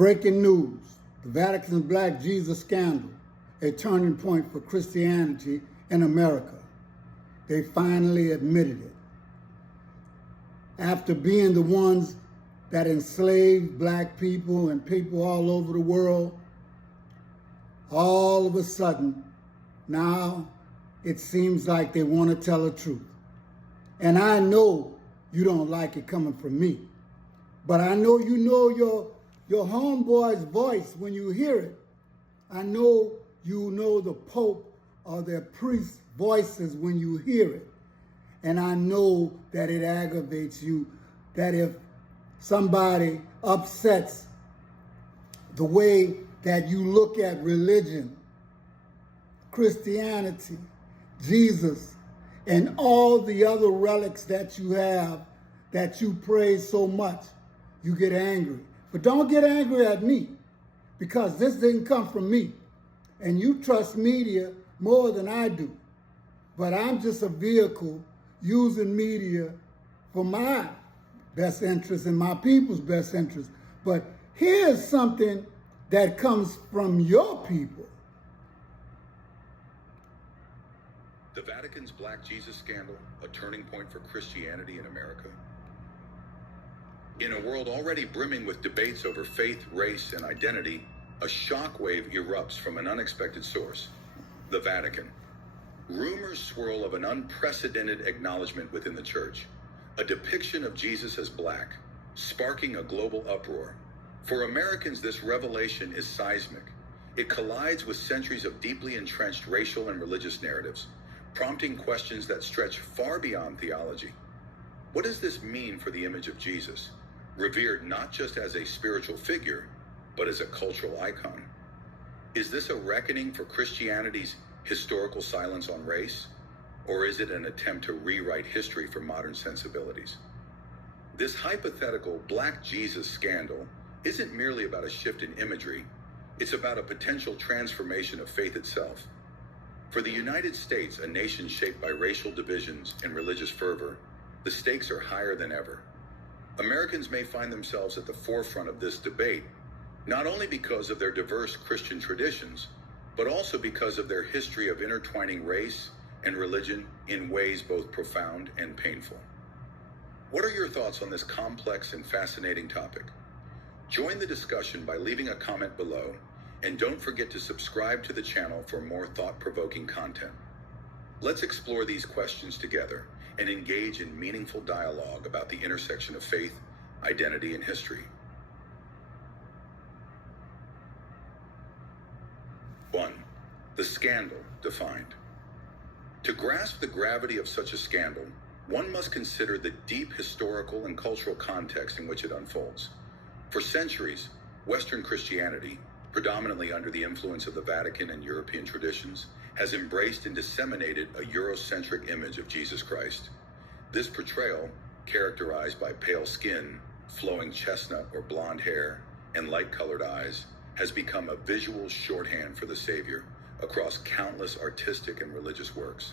Breaking news, the Vatican's Black Jesus scandal, a turning point for Christianity in America. They finally admitted it. After being the ones that enslaved black people and people all over the world, all of a sudden, now it seems like they want to tell the truth. And I know you don't like it coming from me, but I know you know your homeboy's voice when you hear it. I know you know the Pope or their priest's voices when you hear it. And I know that it aggravates you, that if somebody upsets the way that you look at religion, Christianity, Jesus, and all the other relics that you have, that you praise so much, you get angry. But don't get angry at me, because this didn't come from me. And you trust media more than I do. But I'm just a vehicle using media for my best interest and my people's best interest. But here's something that comes from your people. The Vatican's Black Jesus scandal, a turning point for Christianity in America. In a world already brimming with debates over faith, race, and identity, a shockwave erupts from an unexpected source: the Vatican. Rumors swirl of an unprecedented acknowledgement within the church, a depiction of Jesus as black, sparking a global uproar. For Americans, this revelation is seismic. It collides with centuries of deeply entrenched racial and religious narratives, prompting questions that stretch far beyond theology. What does this mean for the image of Jesus, revered not just as a spiritual figure, but as a cultural icon? Is this a reckoning for Christianity's historical silence on race, or is it an attempt to rewrite history for modern sensibilities? This hypothetical Black Jesus scandal isn't merely about a shift in imagery, it's about a potential transformation of faith itself. For the United States, a nation shaped by racial divisions and religious fervor, the stakes are higher than ever. Americans may find themselves at the forefront of this debate, not only because of their diverse Christian traditions, but also because of their history of intertwining race and religion in ways both profound and painful. What are your thoughts on this complex and fascinating topic? Join the discussion by leaving a comment below, and don't forget to subscribe to the channel for more thought-provoking content. Let's explore these questions together and engage in meaningful dialogue about the intersection of faith, identity, and history. 1. The scandal defined. To grasp the gravity of such a scandal, one must consider the deep historical and cultural context in which it unfolds. For centuries, Western Christianity, predominantly under the influence of the Vatican and European traditions, has embraced and disseminated a Eurocentric image of Jesus Christ. This portrayal, characterized by pale skin, flowing chestnut or blonde hair, and light-colored eyes, has become a visual shorthand for the Savior across countless artistic and religious works.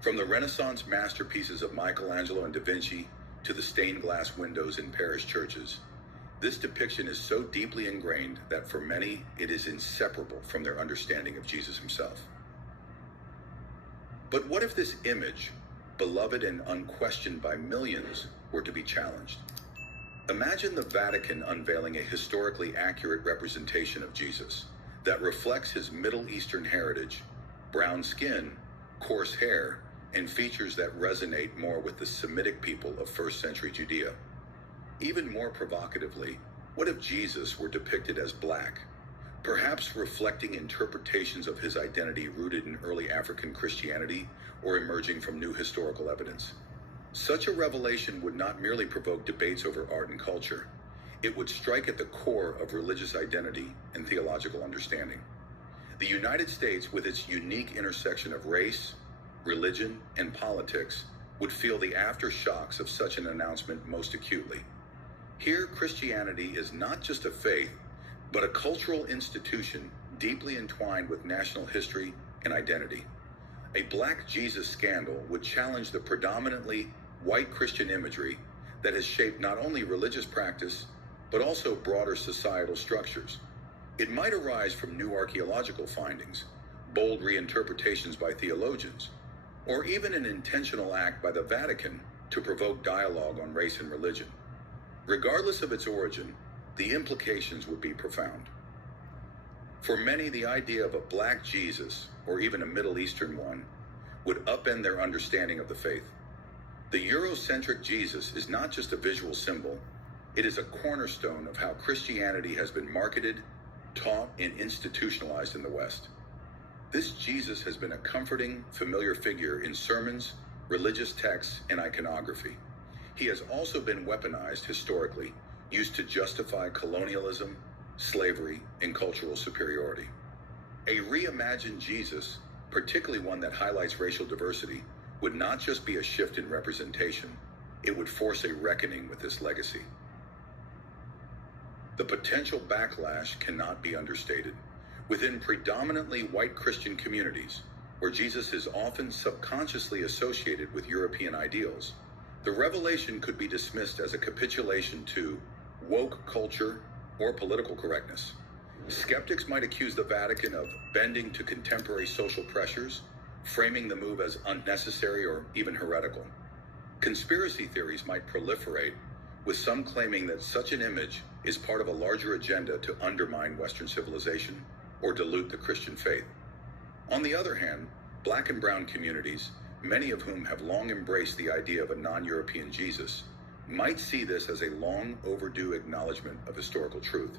From the Renaissance masterpieces of Michelangelo and Da Vinci to the stained glass windows in parish churches, this depiction is so deeply ingrained that for many, it is inseparable from their understanding of Jesus himself. But what if this image, beloved and unquestioned by millions, were to be challenged? Imagine the Vatican unveiling a historically accurate representation of Jesus that reflects his Middle Eastern heritage, brown skin, coarse hair, and features that resonate more with the Semitic people of first century Judea. Even more provocatively, what if Jesus were depicted as black, perhaps reflecting interpretations of his identity rooted in early African Christianity or emerging from new historical evidence? Such a revelation would not merely provoke debates over art and culture, it would strike at the core of religious identity and theological understanding. The United States, with its unique intersection of race, religion, and politics, would feel the aftershocks of such an announcement most acutely. Here, Christianity is not just a faith, but a cultural institution deeply entwined with national history and identity. A Black Jesus scandal would challenge the predominantly white Christian imagery that has shaped not only religious practice, but also broader societal structures. It might arise from new archaeological findings, bold reinterpretations by theologians, or even an intentional act by the Vatican to provoke dialogue on race and religion. Regardless of its origin, the implications would be profound. For many, the idea of a black Jesus, or even a Middle Eastern one, would upend their understanding of the faith. The Eurocentric Jesus is not just a visual symbol, it is a cornerstone of how Christianity has been marketed, taught, and institutionalized in the West. This Jesus has been a comforting, familiar figure in sermons, religious texts, and iconography. He has also been weaponized historically, used to justify colonialism, slavery, and cultural superiority. A reimagined Jesus, particularly one that highlights racial diversity, would not just be a shift in representation, it would force a reckoning with this legacy. The potential backlash cannot be understated. Within predominantly white Christian communities, where Jesus is often subconsciously associated with European ideals, the revelation could be dismissed as a capitulation to woke culture or political correctness. Skeptics might accuse the Vatican of bending to contemporary social pressures, framing the move as unnecessary or even heretical. Conspiracy theories might proliferate, with some claiming that such an image is part of a larger agenda to undermine Western civilization or dilute the Christian faith. On the other hand, Black and brown communities, many of whom have long embraced the idea of a non-European Jesus, might see this as a long overdue acknowledgement of historical truth.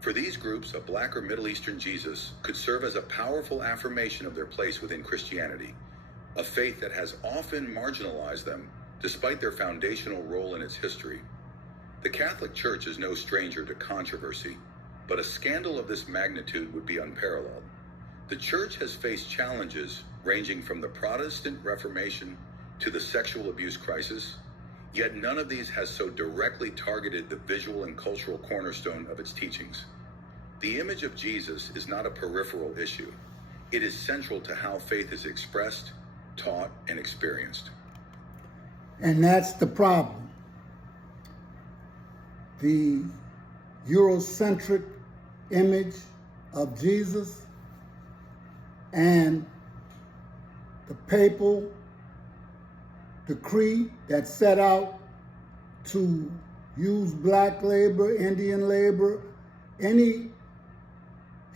For these groups, a Black or Middle Eastern Jesus could serve as a powerful affirmation of their place within Christianity, a faith that has often marginalized them despite their foundational role in its history. The Catholic Church is no stranger to controversy, but a scandal of this magnitude would be unparalleled. The Church has faced challenges ranging from the Protestant Reformation to the sexual abuse crisis, yet none of these has so directly targeted the visual and cultural cornerstone of its teachings. The image of Jesus is not a peripheral issue. It is central to how faith is expressed, taught, and experienced. And that's the problem. The Eurocentric image of Jesus and the papal decree that set out to use black labor, Indian labor, any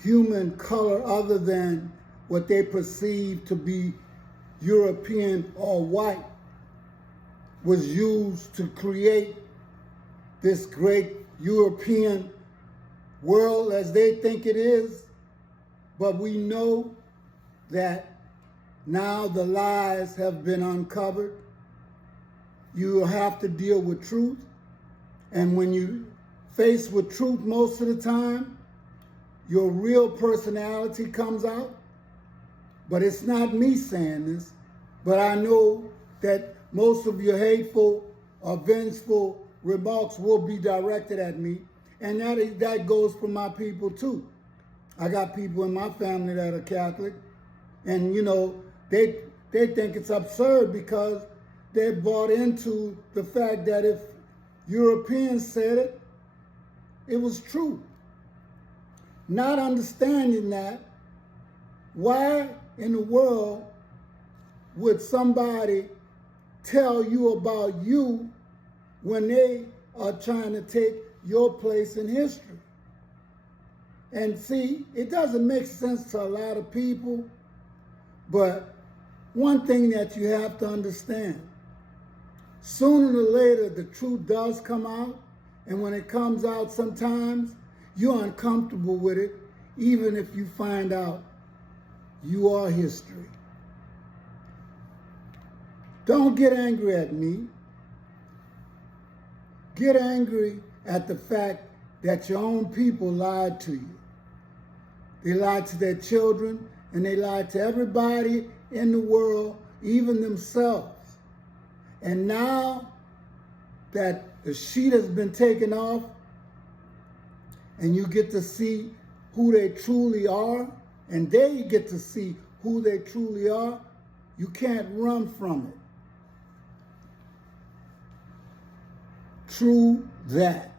human color other than what they perceive to be European or white, was used to create this great European world as they think it is. But we know that now the lies have been uncovered. You have to deal with truth. And when you face with truth most of the time, your real personality comes out. But it's not me saying this, but I know that most of your hateful or vengeful remarks will be directed at me. And that goes for my people too. I got people in my family that are Catholic, and they think it's absurd because they bought into the fact that if Europeans said it, it was true. Not understanding that, why in the world would somebody tell you about you when they are trying to take your place in history? And see, it doesn't make sense to a lot of people, but one thing that you have to understand, sooner or later the truth does come out, and when it comes out sometimes, you're uncomfortable with it, even if you find out you are history. Don't get angry at me. Get angry at the fact that your own people lied to you. They lied to their children, and they lied to everybody in the world, even themselves. And now that the sheet has been taken off, and you get to see who they truly are, and they get to see who they truly are, you can't run from it. True that.